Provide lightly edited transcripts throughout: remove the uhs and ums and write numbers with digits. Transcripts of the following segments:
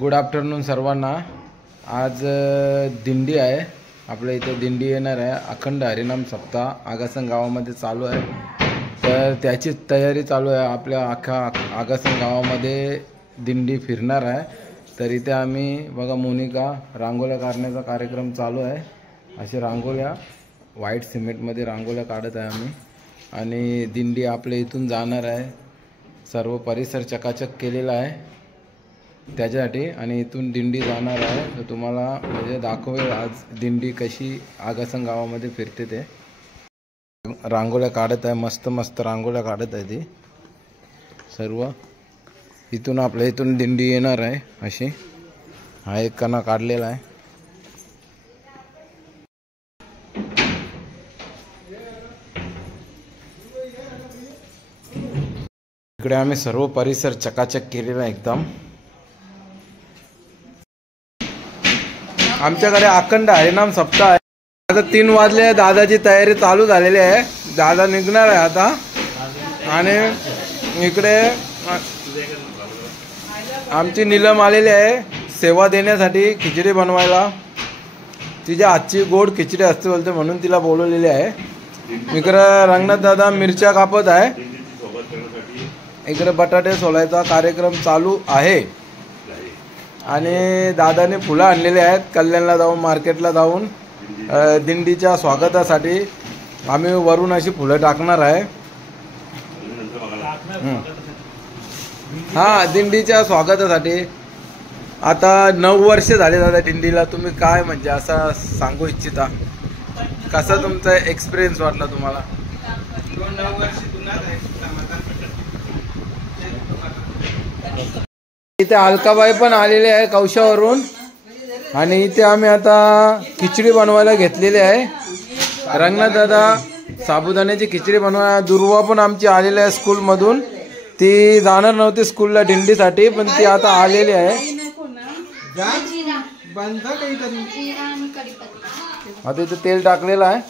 Good afternoon सर्वांना। आज दिंडी आहे, आपल्या इथे दिंडी येणार आहे। अखंड हरिनाम सप्ताह आगासन गावामध्ये चालू आहे, तर त्याची तयारी चालू आहे। आपल्या अख्खा आगासन गावामध्ये दिंडी फिरणार आहे, तर इथे आम्ही बघा मोनिका रांगोळ्या काढण्याचा कार्यक्रम चालू आहे। असे रांगोळ्या व्हाईट सिमेंटमध्ये रांगोळ्या काढत आहे आम्ही, आणि दिंडी आपल्या इथून जाणार आहे। सर्व परिसर चकाचक केलेला आहे त्याच्यासाठी, आणि इथून दिंडी जाणार आहे। तर तुम्हाला म्हणजे दाखवेल आज दिंडी कशी आगासन गावामध्ये फिरते ते। रांगोळ्या काढत आहे, मस्त मस्त रांगोळ्या काढत आहे ती सर्व। इथून आपल्या इथून दिंडी येणार आहे अशी। हा एक कणा काढलेला आहे। इकडे आम्ही सर्व परिसर चकाचक केलेला एकदम। आमच्याकडे अखंड हरिनाम सप्ताह आहे। आता 3 वाजले, दादाची तयारी चालू झालेली आहे। दादा निघणार आहे आता, आणि इकडे आमची नीलम आलेली आहे सेवा देण्यासाठी, खिचडी बनवायला। तिच्या हातची गोड खिचडी असते बोलते, म्हणून तिला बोलवलेली आहे। इकडे रंगनाथ दादा मिरच्या कापत आहे, इकडे बटाटे सोलायचा कार्यक्रम चालू आहे। आणि दादाने फुलं आणलेली आहेत कल्याणला जाऊन, मार्केटला जाऊन दिंडीच्या स्वागतासाठी। आम्ही वरून अशी फुलं टाकणार आहे। हा, दिंडीच्या स्वागतासाठी। आता 9 वर्ष झाले दादा दिंडीला। तुम्ही काय म्हणजे असं सांगू इच्छिता, कसा तुमचा एक्सपिरियन्स वाटला तुम्हाला? 9 वर्ष इथे अलकाबाई पण आलेले आहे कौशावरून, आणि इथे आम्ही आता खिचडी बनवायला घेतलेली आहे। रंगनाथ दादा साबुदाण्याची खिचडी बनवायला, दुर्वा पण आमची आलेली आहे स्कूलमधून। ती जाणार नव्हती स्कूलला दिंडीसाठी, पण ती आता आलेली आहे। आता इथे तेल टाकलेलं आहे।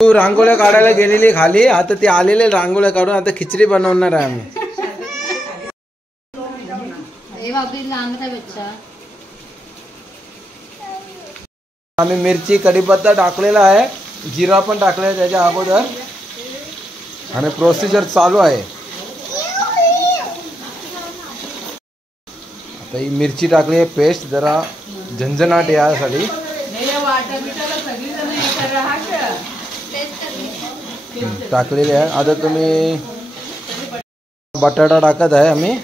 तू रांगोळ्या काढायला गेलेली खाली, आता ती आलेले रांगोळ्या काढून आता खिचडी बनवणार आहे आम्ही। आम्ही मिरची कढीपत्ता टाकलेला आहे, जिरा पण टाकलेला आहे त्याच्या अगोदर, आणि प्रोसिजर चालू आहे। आता ही मिरची टाकली आहे पेस्ट, जरा झणझणाट यासाठी टाकलेली आहे। आता तुम्ही बटाटा टाकत आहे आम्ही।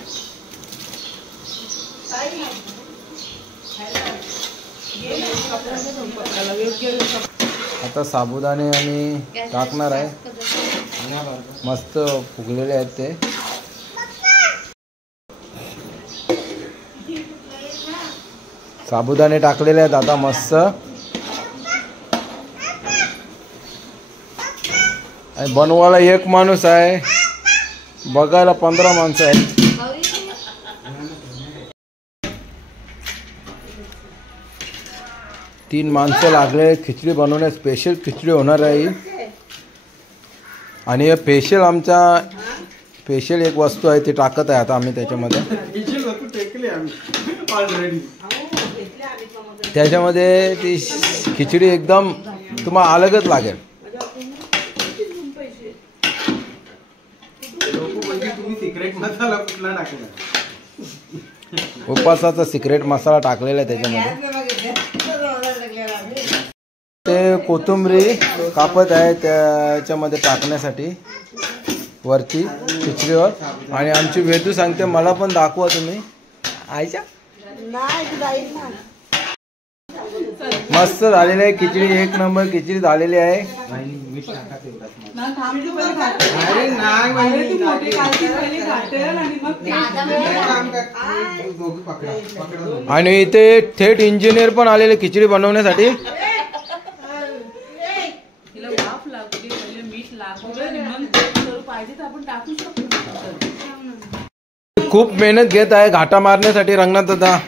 आता साबुदाणे आम्ही टाकणार आहे, मस्त फुगलेले आहेत ते। साबुदाणे टाकलेले आहेत आता मस्त, आणि बनवायला 1 माणूस आहे, बघायला 15 माणसं आहेत। 3 माणसं लागले खिचडी बनवण्या, स्पेशल खिचडी होणार आहे। आणि हे स्पेशल आमचा स्पेशल एक वस्तू आहे ती टाकत आहे आता आम्ही त्याच्यामध्ये। त्याच्यामध्ये ती खिचडी एकदम तुम्हाला अलगच लागेल। उपासाचा सिक्रेट मसाला टाकलेला आहे त्याच्यामध्ये। ते कोथिंबीर कापत आहे त्याच्यामध्ये टाकण्यासाठी वरती खिचडीवर। आणि आमची वेदू सांगते मला पण दाखवा तुम्ही आईच्या। मस्त झालेली आहे खिचडी, 1 नंबर खिचडी झालेली आहे। आणि इथे थेट इंजिनियर पण आलेले खिचडी बनवण्यासाठी। खूप मेहनत घेत आहे घाटा मारण्यासाठी रंगनाथ दादा,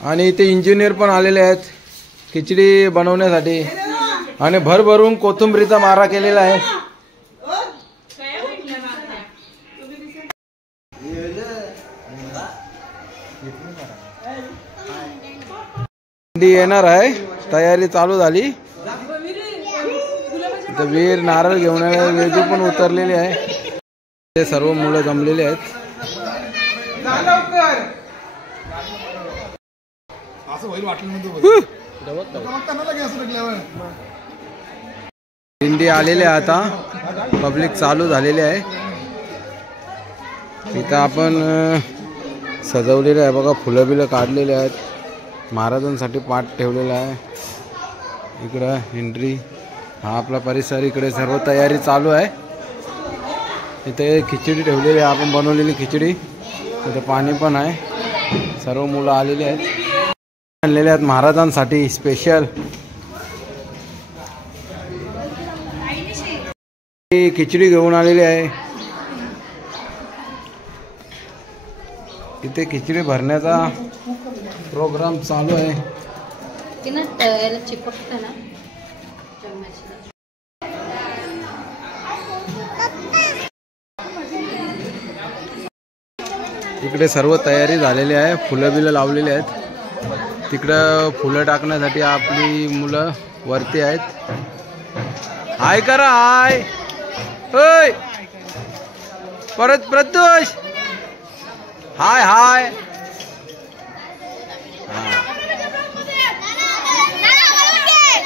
आणि इथे इंजिनियर पण आलेले आहेत खिचडी बनवण्यासाठी, आणि भरभरून कोथिंबीरीचा मारा केलेला आहे। दिंडी येणार आहे, तयारी चालू झाली. इथं वीर नारळ घेऊन वेदू पण उतरलेली आहे. ते सर्व मुलं जमलेले आहेत. दिंडी आलेली आहे आता, पब्लिक चालू झालेली आहे. इथं आपण सजवलेले आहे बघा, फुलं बिलं काढलेले आहेत. महाराजांसाठी पाठ ठेवलेला आहे. इकडं एंट्री, हा आपला परिसर. इकडे सर्व तयारी चालू आहे. इथे खिचडी ठेवलेली आहे, आपण बनवलेली खिचडी. इथे पाणी पण आहे. सर्व मुलं आलेली आहेत, आणलेले आहेत महाराजांसाठी स्पेशल. खिचडी घेऊन आलेली आहे. इथे खिचडी भरण्याचा प्रोग्राम चालू आहे. इकडे सर्व तयारी झालेली आहे. फुलं बिलं लावलेली आहेत. तिकडं फुलं टाकण्यासाठी आपली मुलं वरती आहेत. हाय करा, हाय. होय परत प्रत्युष, हाय हाय.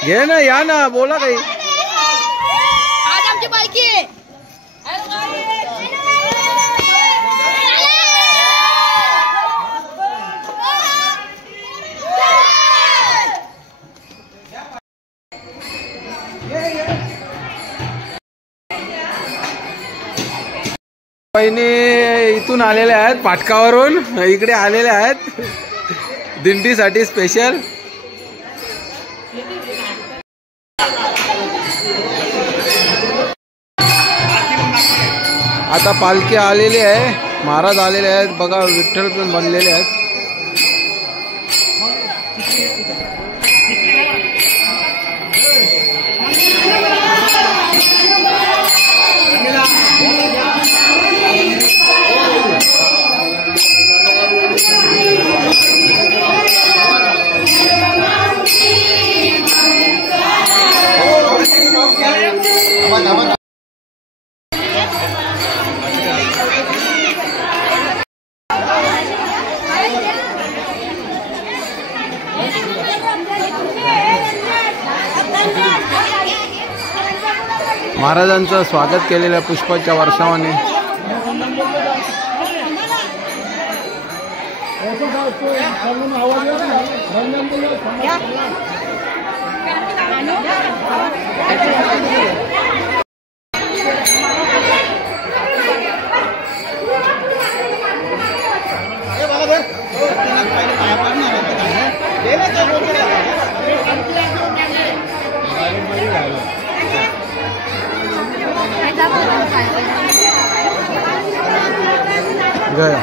घे ना, या ना, बोला काही. आज आमची पालखी आहे. बहिणी इथून आलेल्या आहेत, पाटकावरून इकडे आलेल्या आहेत दिंडीसाठी स्पेशल. आता पालखी आलेली आहे, महाराज आलेले आहेत बघा, विठ्ठल पण बनलेले आहेत. महाराजांचं स्वागत केलेलं पुष्पाच्या वर्षावाने. गया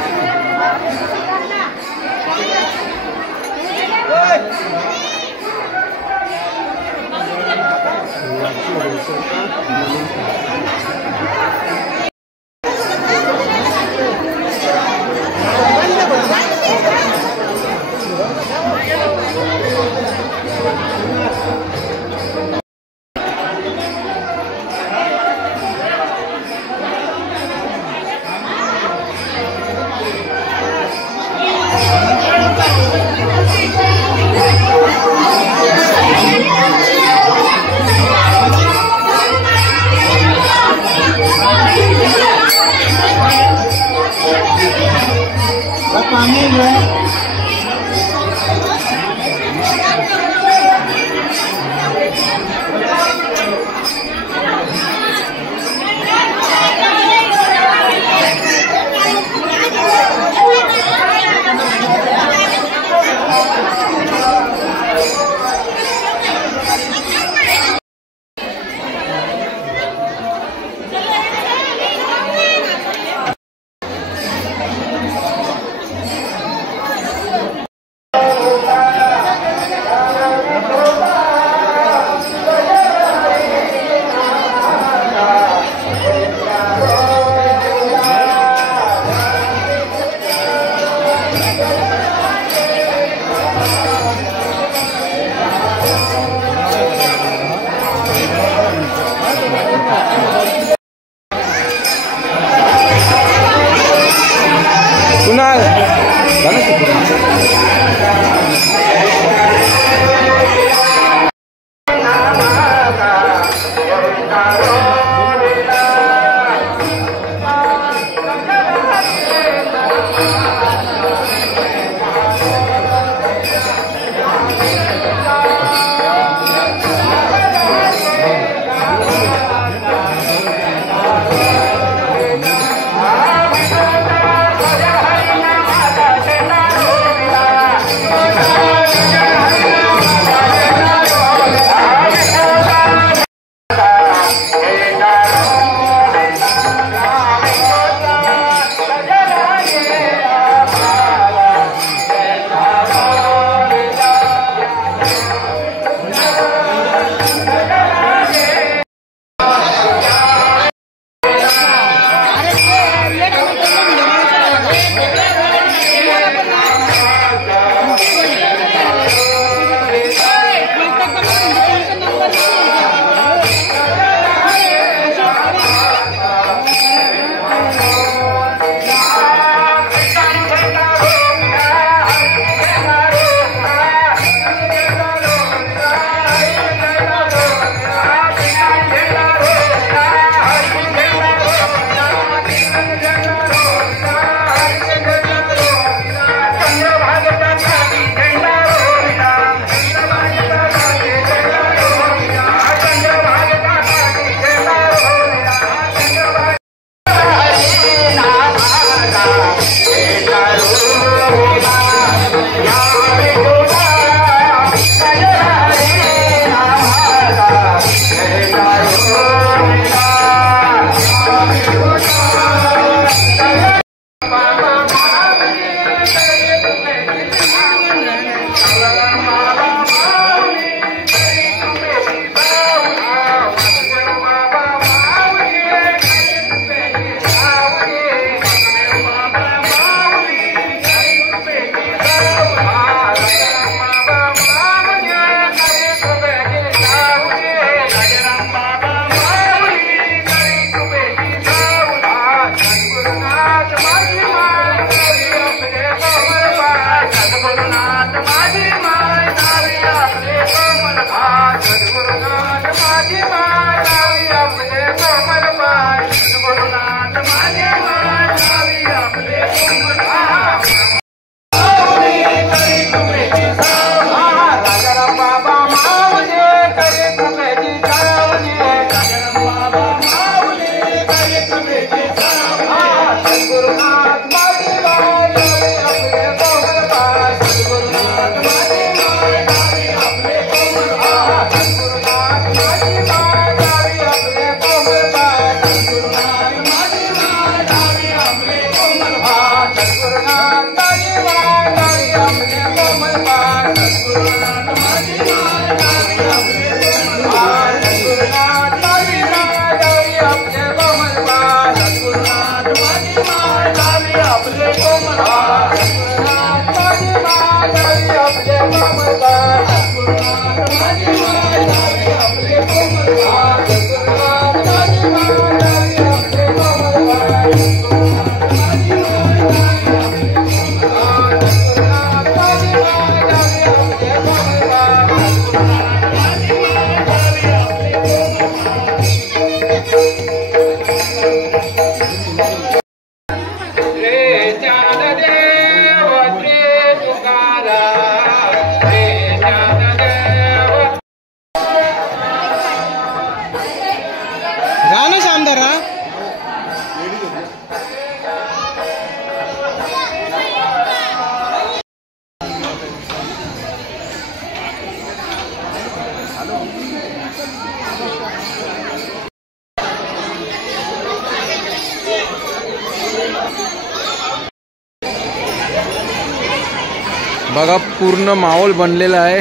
बघा पूर्ण माहोल बनलेला आहे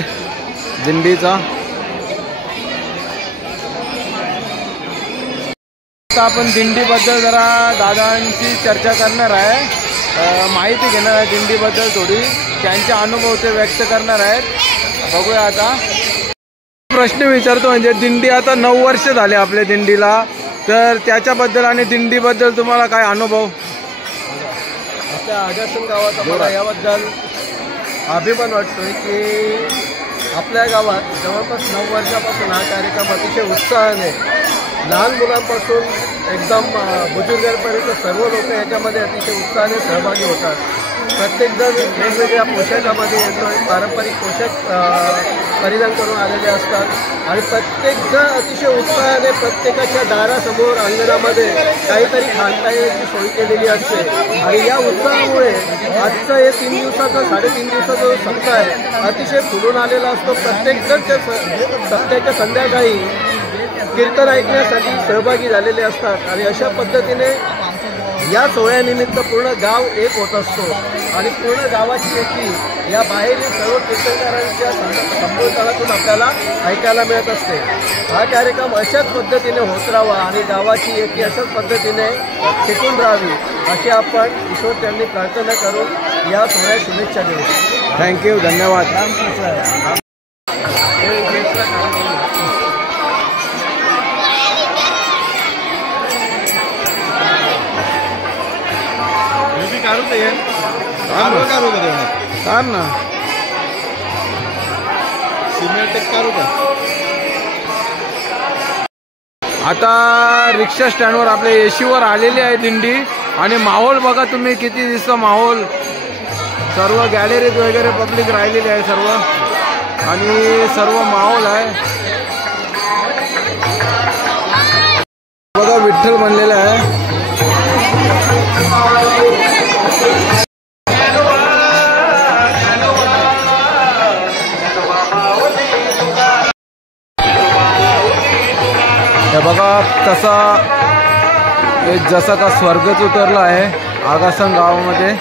दिंडीचा। आता आपण दिंडीबद्दल जरा दादांची चर्चा करणार आहे, माहिती घेणार आहे दिंडीबद्दल थोडी, त्यांचे अनुभव ते व्यक्त करणार आहेत। बघूया आता प्रश्न विचारतो, म्हणजे दिंडी आता 9 वर्ष झाले आपल्या दिंडीला, तर त्याच्याबद्दल आणि दिंडीबद्दल तुम्हाला काय अनुभव? आपल्या आगासन गावात आम्हाला याबद्दल अभिमान वाटतोय की आपल्या गावात जवळपास 9 वर्षापासून हा कार्यक्रम अतिशय उत्साहाने लहान मुलांपासून एकदम बुजुर्गांपर्यंत सर्व लोक याच्यामध्ये अतिशय उत्साहाने सहभागी होतात। प्रत्येकजण वेगवेगळ्या पोशाखामध्ये येतो, पारंपरिक पोशाख परिधान करून आलेले असतात आणि प्रत्येकजण अतिशय उत्साहाने प्रत्येकाच्या दारासमोर अंगणामध्ये काहीतरी खाणपाण्याची सोय केलेली असते आणि या उत्साहामुळे आजचं हे 3 दिवसाचा 3.5 दिवसाचा जो सप्ताह आहे अतिशय फुलून आलेला असतो। प्रत्येकजण त्या सप्त्याच्या संध्याकाळी कीर्तन ऐकण्यासाठी सहभागी झालेले असतात आणि अशा पद्धतीने या सोहळ्यानिमित्त पूर्ण गाव एक होत असतो आणि पूर्ण गावाची एकी या बाहेरील सर्व कीर्तनकारांच्या संबोधनातून आपल्याला ऐकायला मिळत असते। हा कार्यक्रम अशाच पद्धतीने होत राहावा आणि गावाची एकी अशाच पद्धतीने टिकून राहावी अशी आपण ईश्वर त्यांनी प्रार्थना करून या सोहळ्यात शुभेच्छा देऊ। थँक्यू, धन्यवाद। आता रिक्षा स्टँडवर आपल्या येशीवर आलेली आहे दिंडी आणि माहोल बघा तुम्ही किती दिसतो माहोल, सर्व गॅलरीत वगैरे पब्लिक राहिलेली आहे सर्व आणि सर्व माहोल आहे बघा, विठ्ठल बनलेला आहे। हे बघा कसा जसा का स्वर्गच उतरला आहे आगासन गावामध्ये।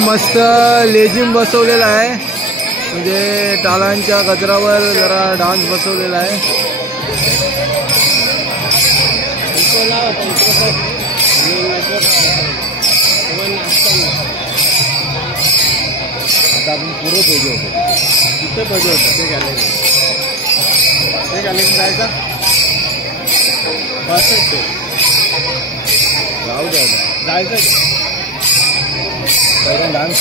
मस्त लेझिम बसवलेला आहे, म्हणजे टाळांच्या गजरावर जरा डान्स बसवलेला आहे. आता आपण पुढे पाहिजे होतो, तिथे पाहिजे होतं ते गॅलरी जायचं बस जाऊ द्या जायचं पहिला डान्स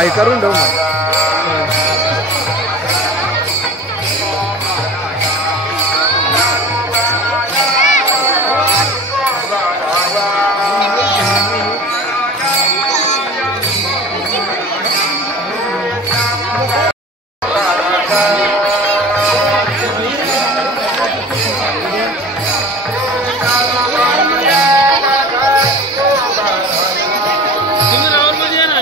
आई करून देऊ मग. तुम्ही राऊंड मध्ये या ना,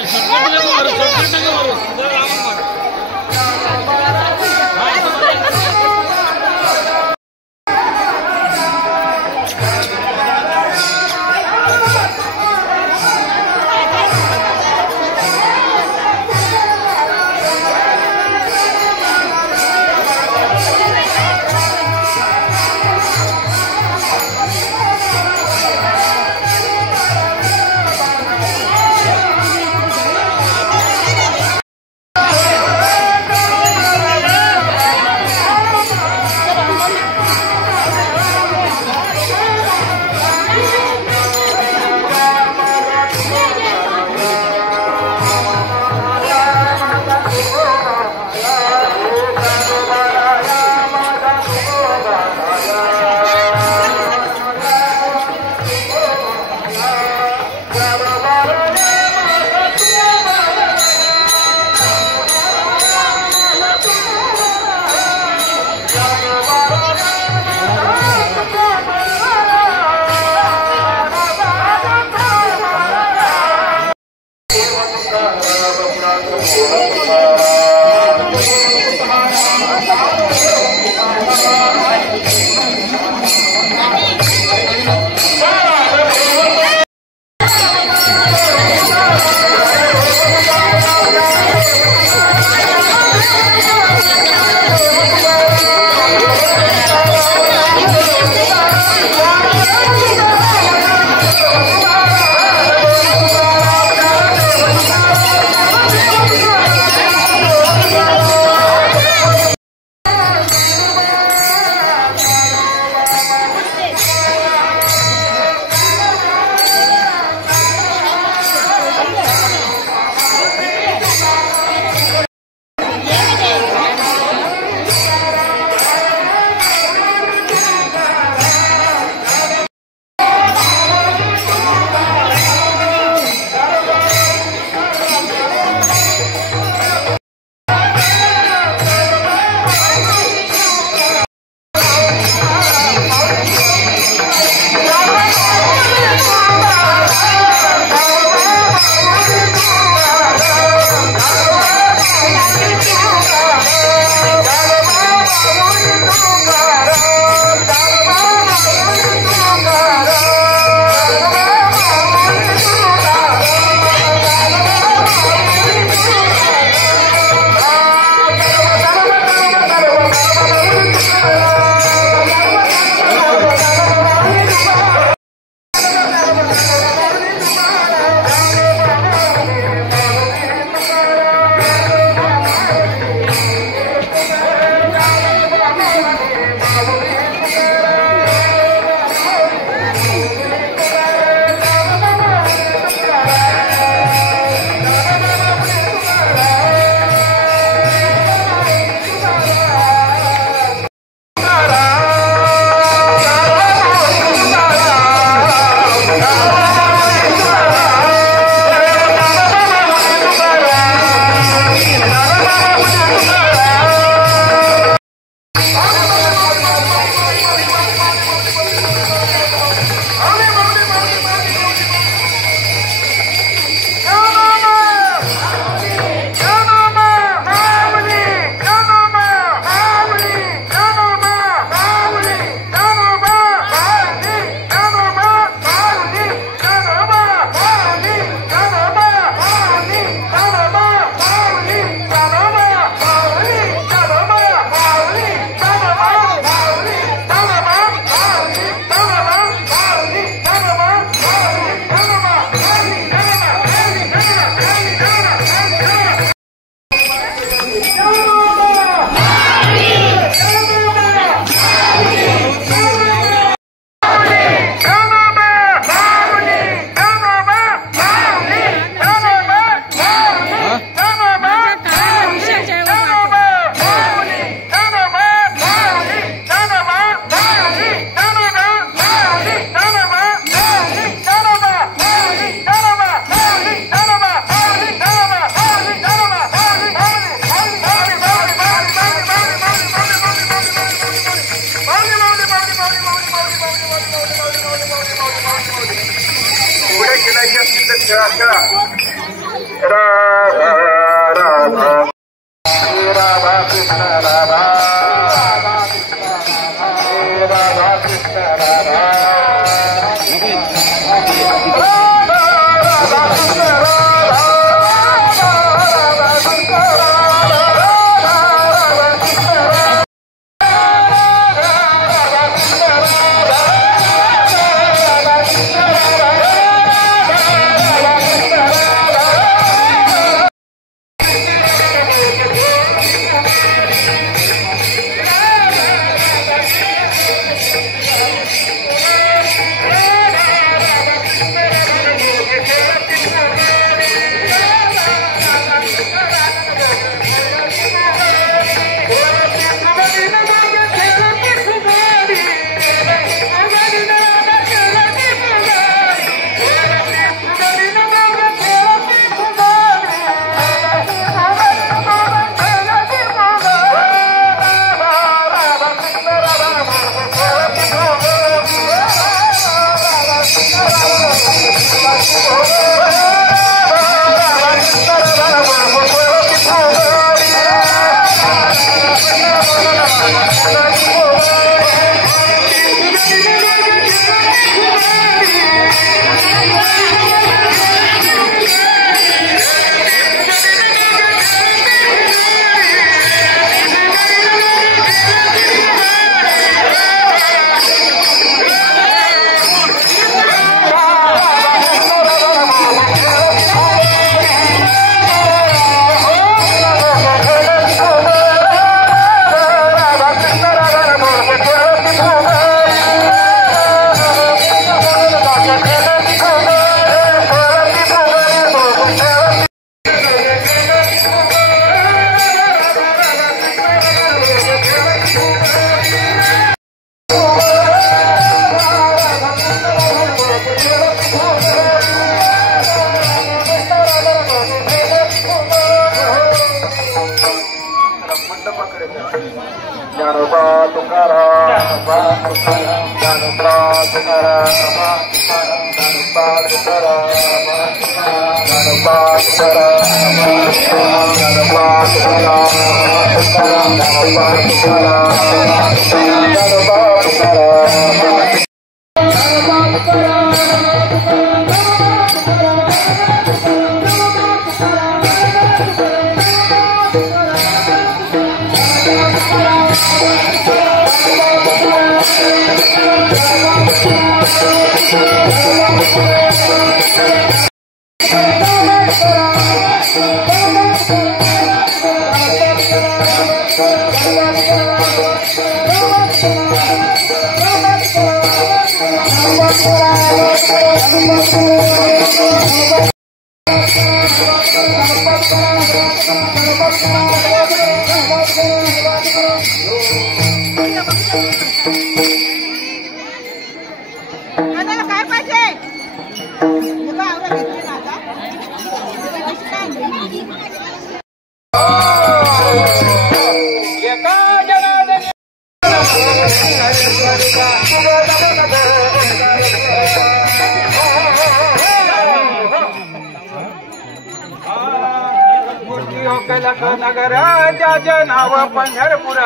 नगर त्याचे नाव पंढरपूर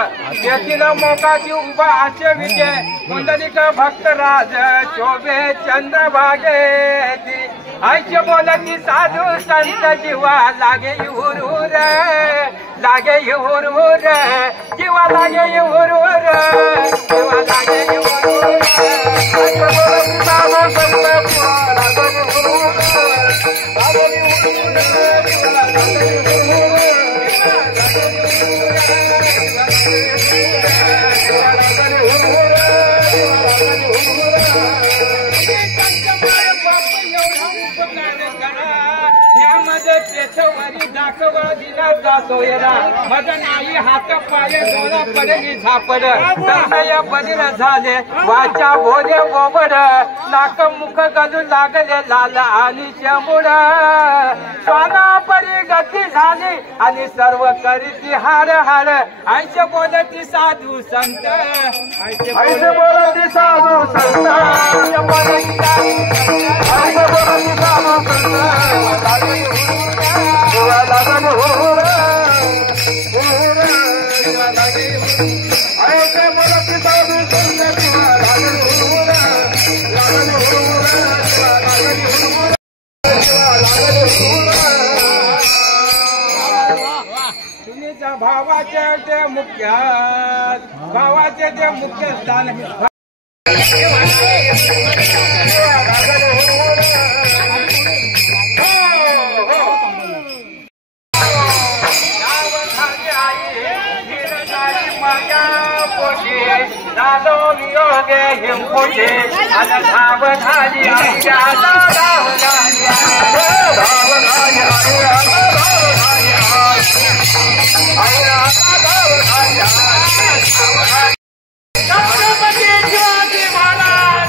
येथील मोकाची उभा आचे विजय कुंडलिक भक्तराज शोभे चंद्रभागे आईचे बोलती साधू संत जीवा लागे हुरहुर लागे हुरहुर जीवा लागे हुरहुर जीवा लागे हुरहुर साधू संत दाखवा दिला जातो येरा माझा नाही हात पाय डोळा पडली झापड तनय बदल झाले वाचा भोले बोबड नाक मुख गलू लागले लाल आणि चमुड स्वाना परी गती झाली आणि सर्व करीती हार हार आईचे बोलती साधू संत आईचे बोलती साधू संत आईचे बोलती साधू संत तुम्हीच्या भावाचे ते मुख्य भावाचे ते मुख्य स्थान योगे हिमपुटे धाव झाली छत्रपती शिवाजी महाराज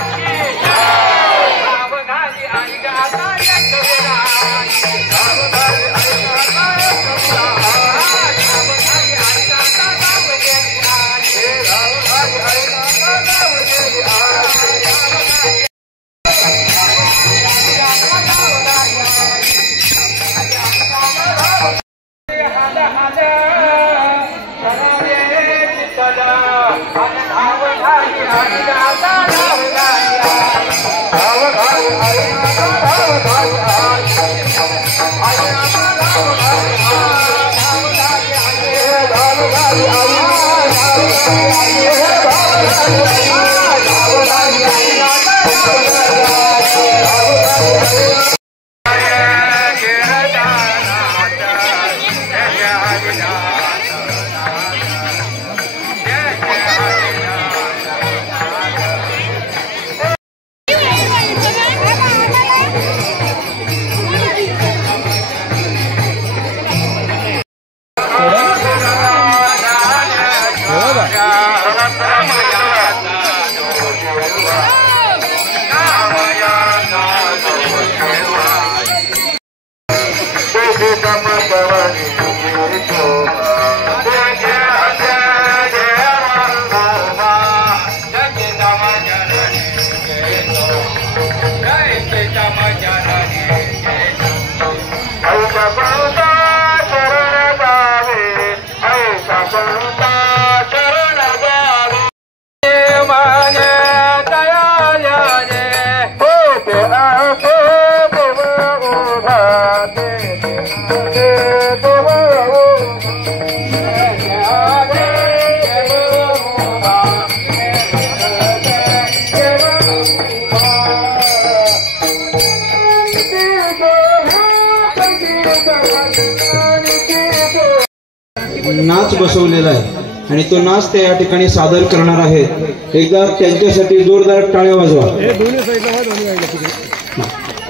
नाच बसवलेला आहे आणि तो नाच ते या ठिकाणी सादर करणार आहेत। एकदा त्यांच्यासाठी जोरदार टाळ्या वाजवा।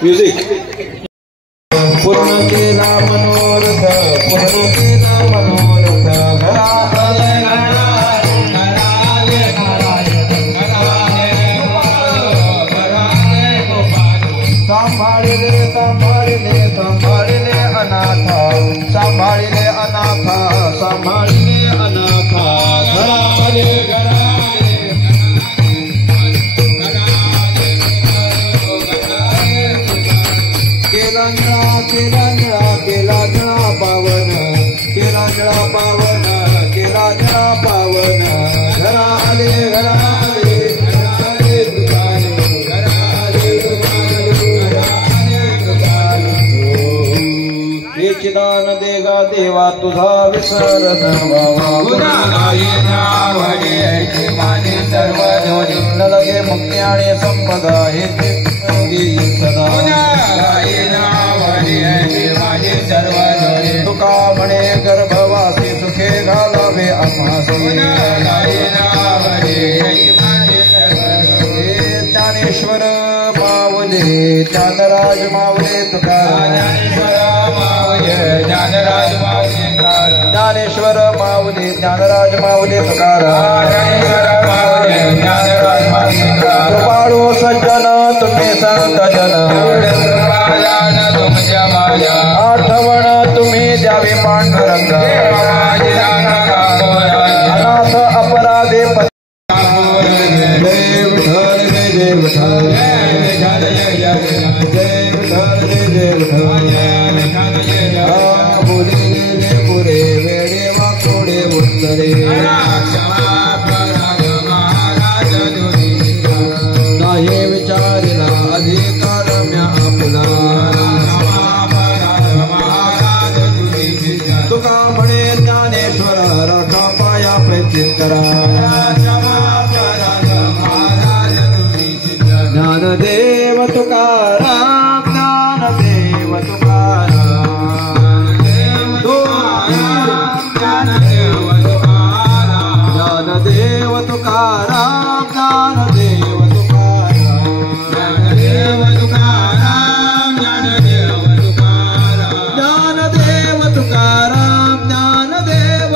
म्युझिक। पूर्ण केला मनोरथ, पूर्ण केला मनोरथ, घरात आले नारायण, घराले नारायण, घराले गोपाल, सांभाळले सांभाळले सांभाळले अनाथ, सांभाळले अनाथ, सांभाळले अनाथ, घराले घराले देवा तुझा विसर न व्हावा गुणा गायिना वडे ऐसे माझे सर्व दोरी न लगे मुक्ती आणि संपदा हे देई सदा गुणा गायिना वडे ऐसे माझे सर्व दोरी तुका म्हणे गर्भवासी सुखे घालावे आम्हासी गुणा गायिना वडे ऐसे माझे सर्व दोरी हे ज्ञानेश्वर माऊली ज्ञानराज माऊली तुकाराम ज्ञानराज माऊली ज्ञानेश्वर माऊली ज्ञानराज माऊली तुकाराम ज्ञानराज माऊली कृपाळू सज्जन तुम्ही संत जन तुमच्या माझ्या आठवण तुम्ही द्यावी पांडुरंग अनाथ अपराधे जय विठ्ठल जय विठ्ठल पुरे वेडे वाकोडे उत्तरे नाही विचारिला अधिकार म्या आपला तुका म्हणे ज्ञानेश्वर राखा पाया प्रचित्तरा ज्ञानदेव तुकाराम ज्ञानदेव तुकाराम ज्ञानदेव तुकाराम ज्ञानदेव तुकाराम ज्ञानदेव तुकाराम ज्ञानदेव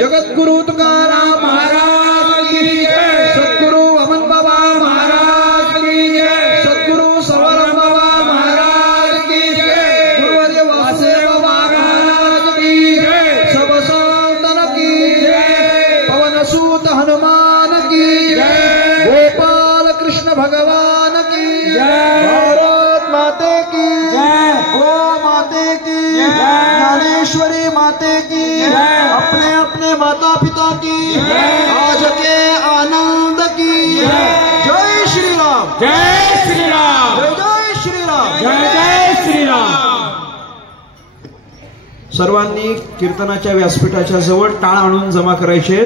जगद्गुरु तुकाराम महाराज की जय, सद्गुरु अमन बाबा महाराज की जय, सद्गुरु सवरम बाबा महाराज की जय, गुरुवर्य वासुदेव महाराज की जय, सब संतन की जय, पवन सूत हनुमान की जय, गोपाल कृष्ण भगवान की जय, भारत माते की जय, गो माते की जय, ज्ञानेश्वरी माते की जय, अपने अपने माता पिता की आज के आनंद की जय श्री राम, जय श्री राम, जय श्री राम, जय श्री राम. सर्वांनी कीर्तनाच्या व्यासपीठाच्या जवळ टाळ आणून जमा करायचे.